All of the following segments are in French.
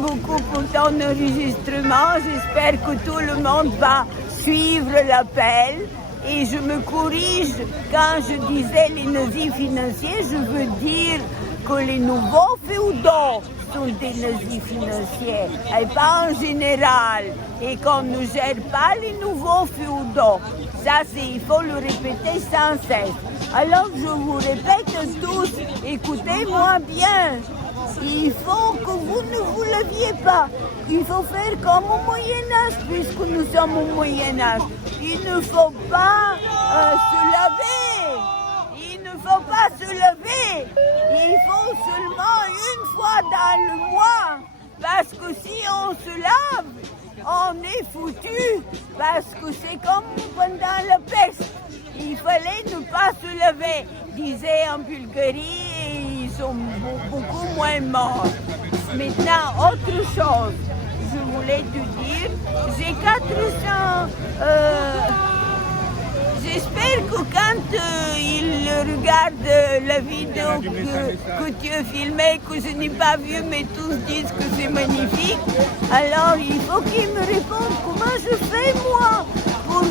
beaucoup pour ton enregistrement. J'espère que tout le monde va suivre l'appel. Et je me corrige, quand je disais les nazis financiers, je veux dire que les nouveaux féodaux sont des nazis financiers, et pas en général, et qu'on ne gère pas les nouveaux féodaux. Ça, il faut le répéter sans cesse. Alors, je vous répète tous, écoutez-moi bien. Il faut que vous ne vous laviez pas. Il faut faire comme au Moyen-Âge, puisque nous sommes au Moyen-Âge. Il ne faut pas se laver. Il ne faut pas se laver. Il faut seulement une fois dans le mois. Parce que si on se lave, on est foutu. Parce que c'est comme pendant la peste. Il fallait ne pas se laver, disait en Bulgarie, et ils sont beaucoup moins morts. Maintenant, autre chose, je voulais te dire, j'ai 400... J'espère que quand ils regardent la vidéo que tu as filmée, que je n'ai pas vue, mais tous disent que c'est magnifique, alors il faut qu'ils me répondent comment je fais moi. On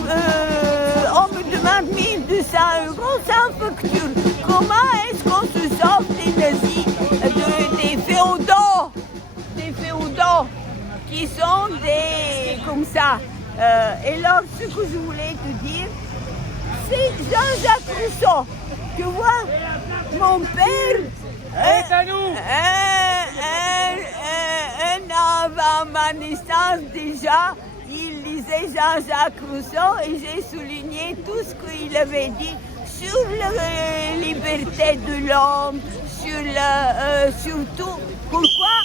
me demande 1 200 € sans facture. Comment est-ce qu'on se sort des nazis, des féodaux qui sont des comme ça. Et alors, ce que je voulais te dire, c'est Jean-Jacques Rousseau. Tu vois, mon père, un an avant ma naissance déjà, il lisait Jean-Jacques Rousseau et j'ai souligné tout ce qu'il avait dit sur la liberté de l'homme, sur tout. Pourquoi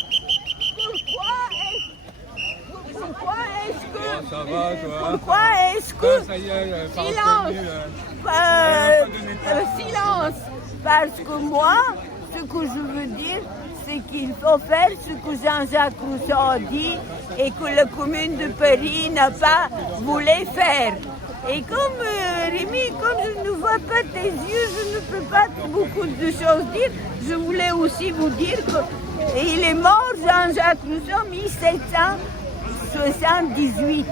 est-ce que silence, parce que moi, ce que je veux dire, c'est qu'il faut faire ce que Jean-Jacques Rousseau a dit et que la commune de Paris n'a pas voulu faire. Et comme Rémi, comme je ne vois pas tes yeux, je ne peux pas beaucoup de choses dire. Je voulais aussi vous dire qu'il est mort, Jean-Jacques Rousseau, 1778.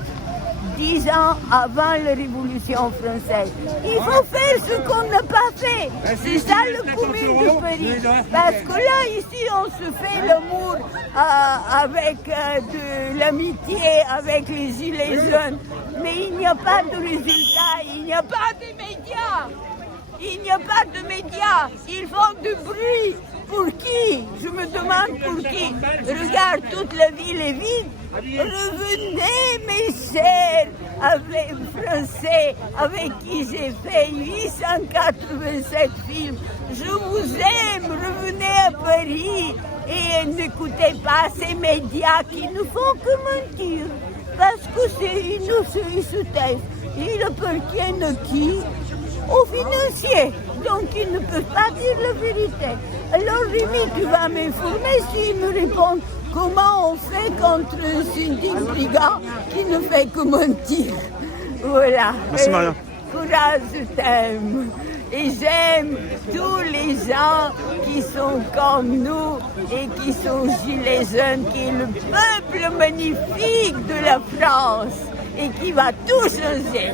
10 ans avant la Révolution française. Il faut faire ce qu'on n'a pas fait. C'est ça le commune de Paris. Parce que là, ici, on se fait l'amour avec de l'amitié, avec les gilets jaunes. Mais il n'y a pas de résultat, il n'y a pas de médias. Il n'y a pas de médias. Ils font du bruit. Pour qui? Je me demande pour qui. Regarde, toute la ville est vide. Revenez, mes chers Français, avec qui j'ai fait 887 films. Je vous aime, revenez à Paris et n'écoutez pas ces médias qui ne font que mentir. Parce que ils se taisent. Ils appartiennent à qui? Aux financiers. Donc ils ne peuvent pas dire la vérité. Alors Rémi, tu vas m'informer s'ils me répondent comment on fait contre un syndic brigand qui ne fait que mentir. Voilà. Merci Maria. Courage, je t'aime. Et j'aime tous les gens qui sont comme nous et qui sont gilets jaunes, qui est le peuple magnifique de la France et qui va tout changer.